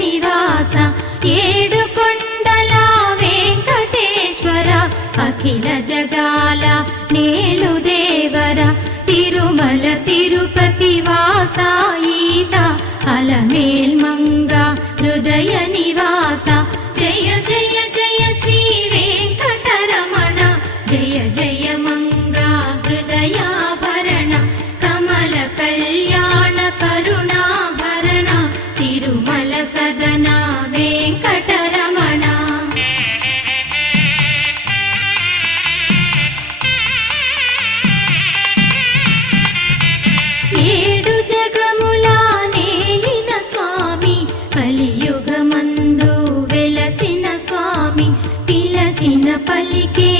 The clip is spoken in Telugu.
నివాస ఏడు కొండల వెంకటేశ్వర అఖిల జగాల నేలు దేవర తిరుమల తిరుపతి వాస ఈస అలమేల్ మంగ హృదయ నివాస జయ జయ జయ శ్రీ వెంకటరమణ జయ జయ మంగ హృదయాభరణ కమల కళ్యాణ కరుణాభరణ తిరుమల సదన వెంకటరమణ ఏడు జగముల నేలిన స్వామి కలియుగమందు వెలసిన స్వామి పిలచిన పలికే